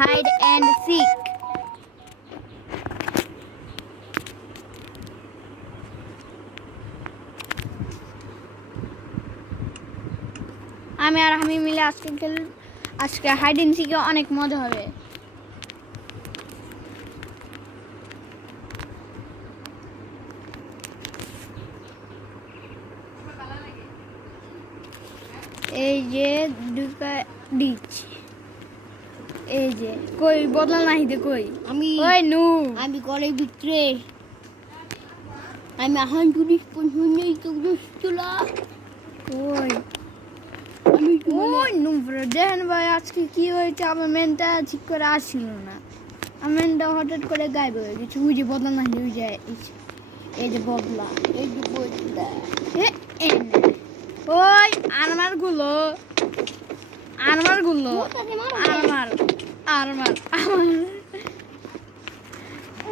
hide and seek. আমি আর আমি মিলে আজকে হাইড এন্ড সিকে অনেক মজা হবে। এই যে ঢুকা দিচ্ছি, এই যে কই বদলা নাই দে কই আমি ওই নু আমি ঘরের ভিতরে আমি এখন পুলিশ পৌঁছানোই তো চলা ওই আমি ওই নু দেখেন ভাই আজকে কি হয়েছে, আমার মেনটা ঠিক করে আসছিল না, আমার মেনটা হঠাৎ করে গায়েব হয়ে গেছে। ওই যে বদলা নাই, ওই যে এই যে বদলা, এই যে বললা ওই আরমার গুলো আমার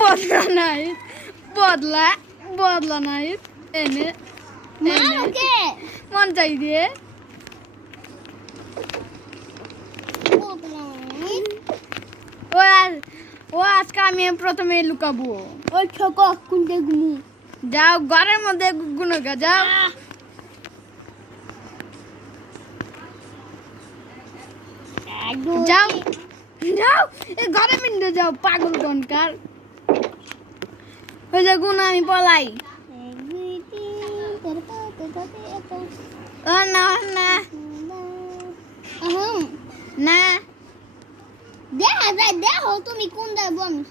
বদলা নাই, বদলা নাই এনে মন চাই দিয়ে ও আজকে আমি প্রথমে লুকাবো। ওই ছোক কোনটা গুমু যাও ঘরের মধ্যে গুনগা যাও, যাও যাও এই ঘরে মিন্ডে যাও পাগল কোনকার। ওই যে গুণ আমি পলাই না না না দেখো তুমি কোন দেবো আমি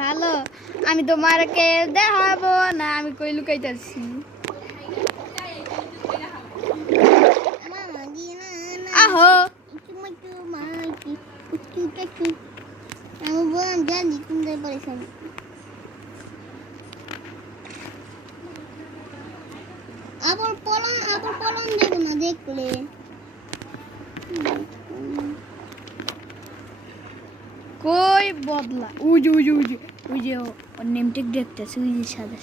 ভালো, আমি তোমারকে দেখাবো না, আমি কই লুকাইতেছি। আহো আমি বললাম জানি কোন দেবো আবার পলন দেবো না দেখলে কই বদলা ওই যে ওর নেমটেক দেখতেছে, ওই যে সাদা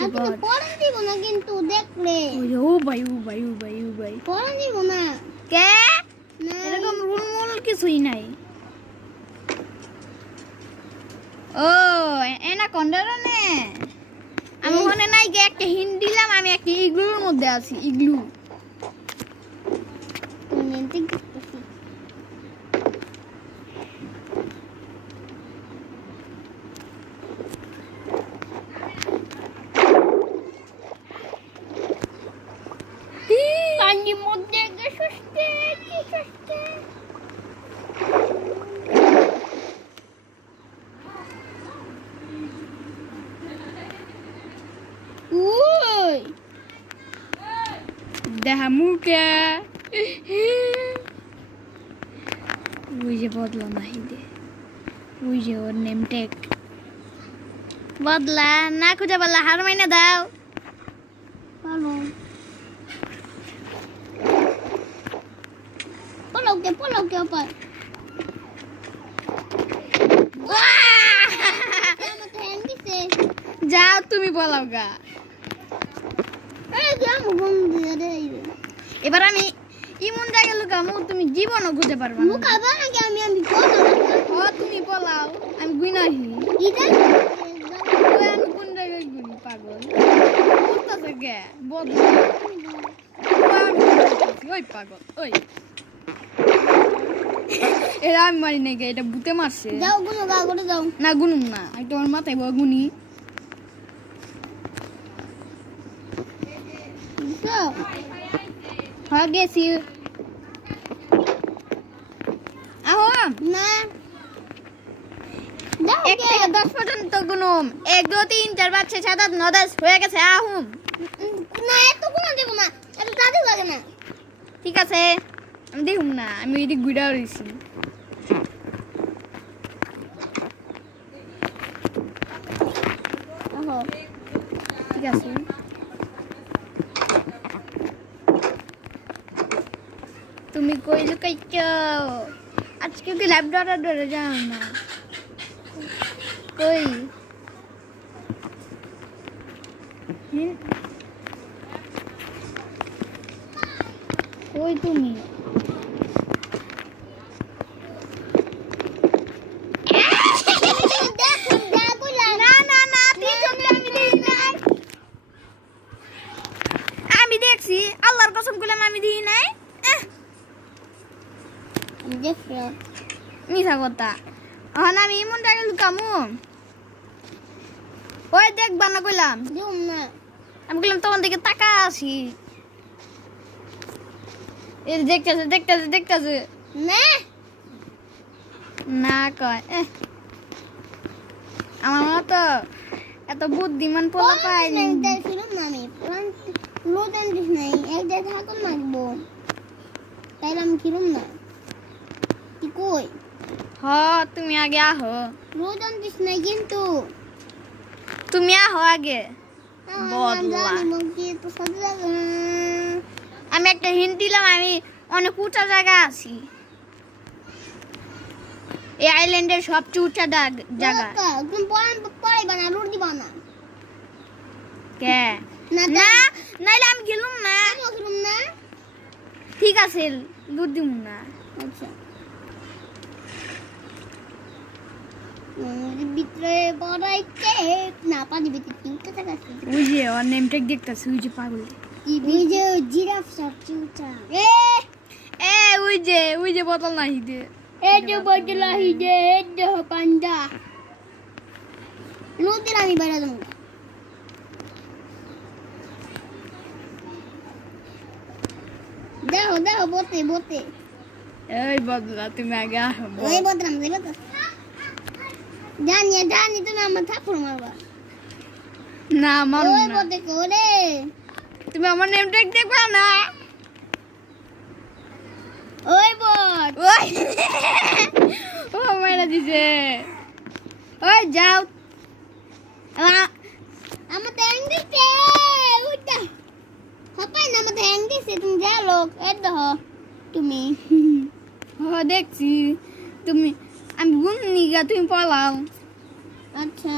আমি পলন দিব না কিন্তু দেখলে ওই যে ও ভাই পলন দিব না কে না এরকম রুল কিছুই নাই। ও এনা কন্ডারনে আমি মনে নাই যে একটা হিন্ট দিলাম, আমি একটা ইগলুর মধ্যে আছি, ইগলু। পানির মধ্যে গেছতে ওই দেখা মুখে ওই যে বদলা নাই দে, ওই যে ওর নেম টেক বদলা না খুঁজে বললা হার মাইনে দাও। ভালো পলকে অপার আমাকে হ্যান্ড দিছে যাও তুমি বলাও গা। এই গ্রাম বন্ধু রে এবার আমি ইমন জায়গা লুকামু, তুমি জীবনও খুঁজে পারবা না। লুকাবা নাকি আমি কোন ও তুমি বলাও, আমি গুইনাহি ইটা ওই আমি কোন জায়গায় গুনি পাগল করতেছে গে বদলা ওই পাগল ওই এরা আমি মারি নাই গে, এটা ভূতে মারছে। যাও গুনো গা করে যাও না গুনুম না, আমি তোমার মাথায় গুনি। যাও হ্যাঁ গেছি আহো না যাও 1 থেকে 10 পর্যন্ত গুনুম, 1 2 3 4 5 6 7 8 9 10 হয়ে গেছে। আহুম না এত গুনো দেব না, এত দাদু লাগে না। ঠিক আছে আমি দেখুম না, আমি এদিক ঘুরা রইছি। আহো ঠিক আছে তুমি কই লুকাইছ আজকে? কি লাইভ ডরে যাও না কই কই তুমি দেখছো মিছা কথা এখন আমি এমন টাকা লুকামু ওই দেখবা না কইলাম দিউম না আমি কইলাম তোমার দিকে তাকা আসি এই যে দেখতেছে না না কয় আমার মতো এত বুদ্ধিমান পোলা পাইনি ছিলাম না আমি লোজন দিস নাই এক দেড় থাকুন মাগবো তাইলে আমি খিলুম না কি কই হ তুমি আগে আহো লোজন দিস নাই কিন্তু তুমি আহো আগে বদলা। আমি একটা হিন্ট দিলাম আমি অনেক উঁচা জায়গায় আছি এই আইল্যান্ডের সবচেয়ে উঁচা জায়গা তুমি পড়াইবা না লুট দিবা না কে না না নাইলে আমি গেলুম না আমিও খিলুম না ঠিক আছে লুট দিব না আচ্ছা ভিতরে পড়াইতে না পানি ভিতরে তিনটা টাকা আছে ওই যে ওর নেম ট্যাগ দেখতেছে ওই যে পাগল এই যে জিরাফ সবচেয়ে উঁচা ওই যে বোতল না হিদে এই যে বদলা হিদে এই যে পান্ডা লুটির আমি বেড়া দেবো দেখো বতে এই বদলা তুমি আগে আহো ওই বদলাম জানি তুমি আমার থাপ্পড় মারবা না মারুম ওই না বতে করে তুমি আমার নেম ট্যাগ দেখবা না ওই বট ওই ও মেরা দিছে ওই যাও আমার ট্যাং দিছে উঠা হপাই না আমার ট্যাং দিছে তুমি যা লোক এ দেখো তুমি ও দেখছি তুমি আমি গুননি গা তুমি পলাও আচ্ছা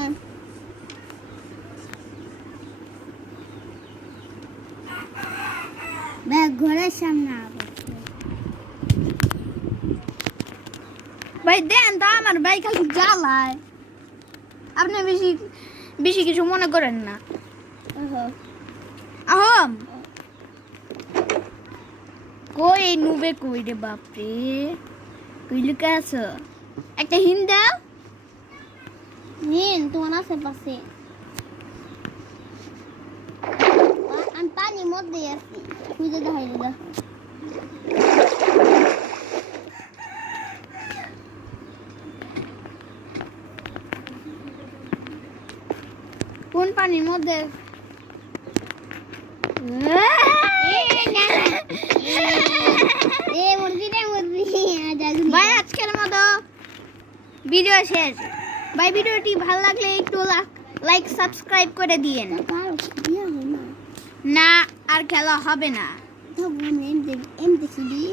ব্যাগ ঘরের সামনে আবার ভাই দেন তো আমার ভাই খালি জ্বালায় আপনি বেশি বেশি কিছু মনে করেন না ওহো আহম কই নুবে কই রে বাপরে কই লুকা আছো একটা হিন দাও নিন তোমার আশেপাশে আমি পানির মধ্যে আছি খুঁজে দেখাই দেখো কোন পানির মধ্যে ভাই আজকের মতো ভিডিও শেষ ভাই ভিডিওটি ভালো লাগলে একটু লাইক সাবস্ক্রাইব করে দিয়েন না আর খেলা হবে না এমনি